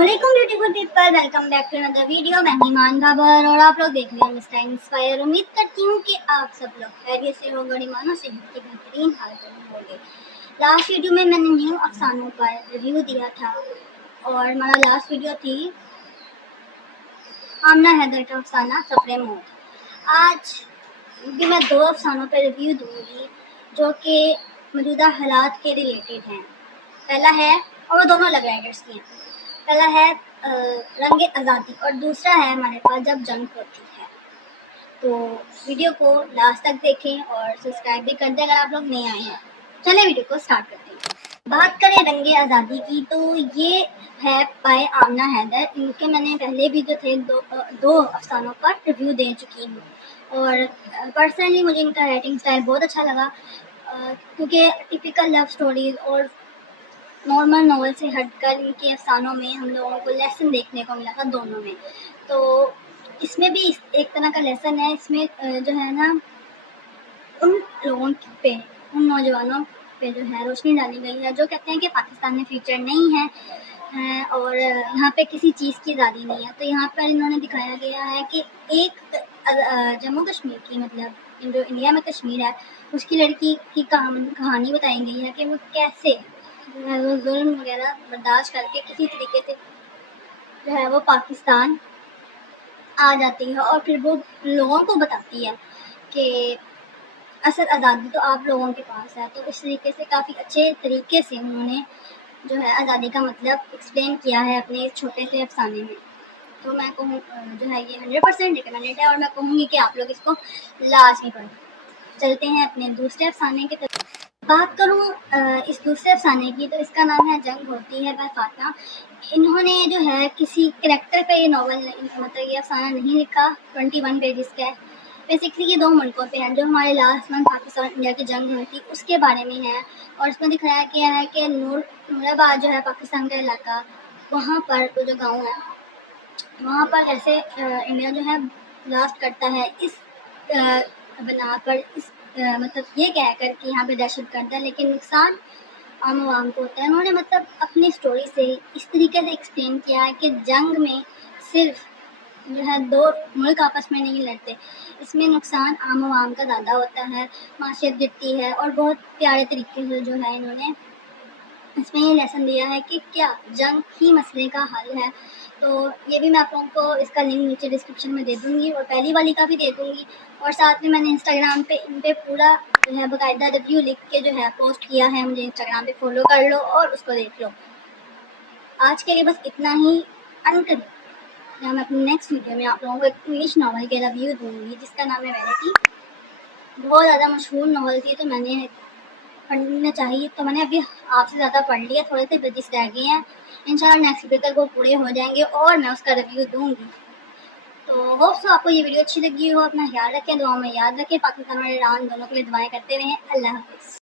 अस्सलामुअलैकुम beautiful people, welcome back to another video. मैं ईमान बाबर और आप लोग देख रहे हैं मिस्टर इंस्पायर। उम्मीद करती हूँ कि आप सब लोग खैरियत से हो, बड़ी मानो से की बेहतरीन हालत में होंगे। लास्ट वीडियो में मैंने न्यू अफसानों का रिव्यू दिया था और हमारा लास्ट वीडियो थी आमना हैदर का अफसाना सफरे मौत। आज भी मैं दो अफसानों पर रिव्यू दूंगी जो कि मौजूदा हालात के रिलेटेड हैं। पहला है, और वो दोनों लव राइटर्स की हैं। पहला है रंग आज़ादी और दूसरा है हमारे पास जब जंग होती है। तो वीडियो को लास्ट तक देखें और सब्सक्राइब भी कर दें अगर आप लोग नए आए हैं। चलिए वीडियो को स्टार्ट करते हैं। बात करें रंग आज़ादी की तो ये है बाय आमना हैदर। इनके मैंने पहले भी जो थे दो अफसानों पर रिव्यू दे चुकी हूँ और पर्सनली मुझे इनका राइटिंग स्टाइल बहुत अच्छा लगा क्योंकि टिपिकल लव स्टोरीज और नॉर्मल नॉवल से हटकर इनके अफसानों में हम लोगों को लेसन देखने को मिला था दोनों में। तो इसमें भी एक तरह का लेसन है। इसमें जो है ना उन लोगों पे, उन नौजवानों पे जो है रोशनी डाली गई है जो कहते हैं कि पाकिस्तान में फ्यूचर नहीं है और यहाँ पे किसी चीज़ की आज़ादी नहीं है। तो यहाँ पर इन्होंने दिखाया गया है कि एक जम्मू कश्मीर की, मतलब जो इंडिया में कश्मीर है, उसकी लड़की की कहानी बताई गई है कि वो कैसे वो जुल्म वगैरह बर्दाश्त करके किसी तरीके से जो है वो पाकिस्तान आ जाती है और फिर वो लोगों को बताती है कि असल आज़ादी तो आप लोगों के पास है। तो इस तरीके से काफ़ी अच्छे तरीके से उन्होंने जो है आज़ादी का मतलब एक्सप्लेन किया है अपने इस छोटे से अफसाने में। तो मैं कहूँ जो है ये 100% रिकमेंडेड है और मैं कहूँगी कि आप लोग इसको लाजमी पढ़ें। चलते हैं अपने दूसरे अफसाने की तरफ। बात करूँ इस दूसरे अफसाने की तो इसका नाम है जंग होती है बाय फातना। इन्होंने जो है किसी करैक्टर पे ये नावल मतलब ये अफसाना नहीं लिखा। 21 पेजेस का है। बेसिकली ये दो मुल्कों पे है जो हमारे लास्ट मंथ पाकिस्तान इंडिया की जंग हुई थी उसके बारे में है और इसमें दिखाया गया है कि नूराबाद जो है पाकिस्तान का इलाका, वहाँ पर वो जो गाँव है वहाँ पर ऐसे इंडिया जो है ब्लास्ट करता है इस बना पर इस मतलब ये कह कर कि यहाँ पे दहशत गर्द है, लेकिन नुकसान आम आवाम को होता है। उन्होंने मतलब अपनी स्टोरी से इस तरीके से एक्सप्लेन किया है कि जंग में सिर्फ जो है दो मुल्क आपस में नहीं लड़ते, इसमें नुकसान आम आवाम का ज़्यादा होता है, माशियत गिरती है और बहुत प्यारे तरीके से जो है इन्होंने इसमें ये लेसन दिया है कि क्या जंग ही मसले का हल है। तो ये भी मैं आप लोगों को इसका लिंक नीचे डिस्क्रिप्शन में दे दूँगी और पहली वाली का भी दे दूँगी और साथ में मैंने इंस्टाग्राम पे इन पे पूरा जो है बाकायदा रिव्यू लिख के जो है पोस्ट किया है। मुझे इंस्टाग्राम पे फॉलो कर लो और उसको देख लो। आज के लिए बस इतना ही। अनकरीब मैं अपनी नेक्स्ट वीडियो में आप लोगों को एक इंग्लिश नावल के रिव्यू दूँगी जिसका नाम है वैनिटी। बहुत ज़्यादा मशहूर नावल थी तो मैंने पढ़ना चाहिए तो मैंने अभी आपसे ज़्यादा पढ़ लिया, थोड़े से पेजेस रह गए हैं। इंशाल्लाह नेक्स्ट वीडियो तक वो पूरे हो जाएंगे और मैं उसका रिव्यू दूंगी। तो होप सो आपको ये वीडियो अच्छी लगी हो। अपना ख्याल रखें, दुआ में याद रखें। पाकिस्तान और ईरान दोनों के लिए दुआएं करते रहें। अल्लाह हाफिज़।